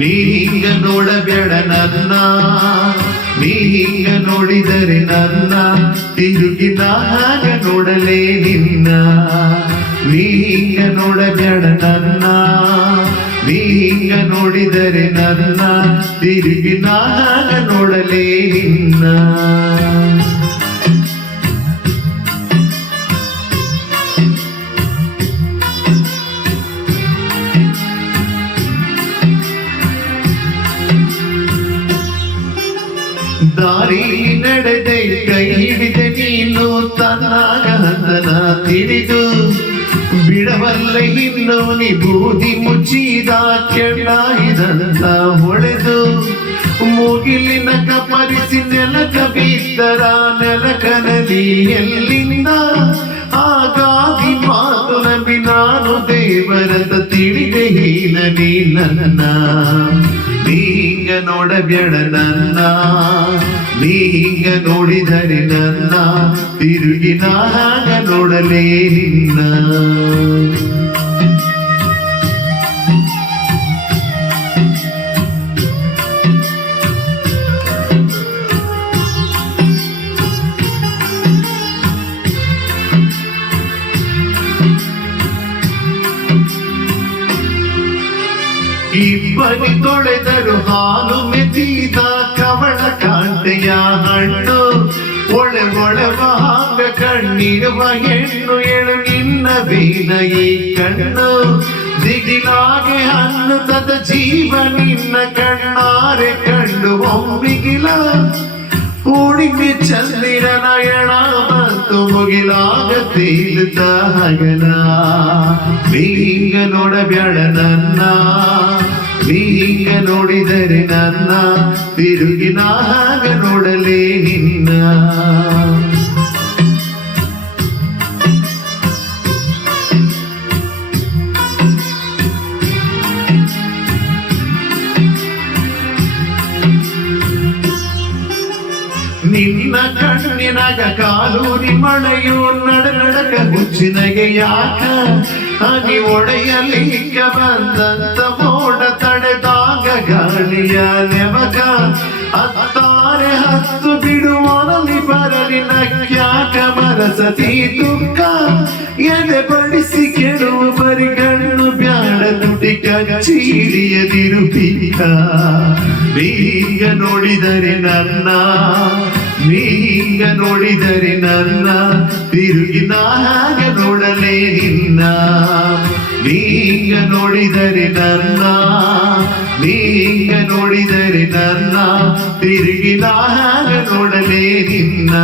ನೀಗ ನೋಡಬೇಡ ನನ್ನ, ನೀಗ ನೋಡಿದರೆ ನನ್ನ ತಿರುಗಿ ನಾಗ ನೋಡಲೇ ನಿನ್ನ. ನೀಗ ನೋಡಬೇಡ ನನ್ನ, ನೀಗ ನೋಡಿದರೆ ನನ್ನ ತಿರುಗಿ ನಾಗ ನೋಡಲೇ ನಿನ್ನ. ದಾರಿ ನಡೆದೆ ಕೈ ಹಿಡಿದೆ ನೀನು ತನ್ನಾಗ ಹಂದನ ತಿಳಿದು ಬಿಡವಲ್ಲ ಇನ್ನು ನೀ ಬೂದಿ ಮುಚ್ಚಿದ ಕೆಣ್ಣಾಯಿದಂತ ಹೊಳೆದು ಮುಗಿಲಿನ ಕಪರಿಸಿ ನೆಲಕ ಬಿದ್ದರ ನೆಲಕನಲಿ ಎಲ್ಲಿಂದ ಆಗಾದಿ ಮಾತು ನಂಬಿ ನಾನು ದೇವರದ ತಿಳಿದೆ ಹೀನ ನೀ ನನ್ನ. ನೀಗ ನೋಡಬೇಡ ನನ್ನ, ನೀಗ ನೋಡಿದರೆ ನನ್ನ ತಿರುಗಿ ನಾಗ ನೋಡಲೇ ನಿನ್ನ. ಇಬ್ಬರಿ ತೊಳೆದರು ಹಾಲು ಮೆತ್ತಿದ ಕವಳ ಕಾಂಟೆಯ ಹಣ್ಣು, ಒಳೆ ಒಳವಾಗ ಕಣ್ಣಿರುವ ಹೆಣ್ಣು ಎಳು ನಿನ್ನ ಬೀನ ಈ ಕಣ್ಣು. ದಿಗಿಲಾಗೆ ಅನ್ನದ ಜೀವ ನಿನ್ನ ಕಣ್ಣಾರೆ ಕಂಡು ಒಮ್ಮಿಗಿಲ ಪೂರ್ಣಿಮೆ ಚಂದಿರನ ಎಣ ಮತ್ತು ಮುಗಿಲಾಗ ತೇಲಿದ ಹಗಲ. ನೀಗ ನೋಡಬೇಡ ನನ್ನ, ನೀಗ ನೋಡಿದರೆ ನನ್ನ ತಿರುಗಿ ನಾಗ ನೋಡಲೇ ನಿನ್ನ. ನಿನ್ನ ಕಣ್ಣಿನಾಗ ಕಾಲೂರಿ ಮಳೆಯು ನಡನಡಕ ಹುಚ್ಚಿನಗೆ ಯಾಕ ಹನಿ ಒಡೆಯಲಿಕ್ಕ ಬಂದಂತ ಮೋಡ ತಡೆದಾಗ ಗಾಳಿಯ ನೆವಗ. ಹತ್ತಾರೆ ಹತ್ತು ಬಿಡುವನಲ್ಲಿ ಬರಲಿ ನಕ್ಯಾಕ ಮರಸತಿ ದುಃಖ ಎದೆ ಬಡಿಸಿ ಕೆಡುವ ಬರಿಗಣ್ಣು ಬ್ಯಾಡ ತುಟಿ ಕಚ್ಚೀರಿಯದಿರು ಪೀಕ. ನೀಗ ನೋಡಿದರೆ ನನ್ನ, ನೀಗ ನೋಡಿದರೆ ನನ್ನ ತಿರುಗಿ ನಾಗ ನೋಡಲೇ ನಿನ್ನ. ನೀಗ ನೋಡಿದರೆ ನನ್ನ, ನೀಗ ನೋಡಿದರೆ ನನ್ನ ತಿರುಗಿ ನಾಗ ನೋಡಲೇ ನಿನ್ನ.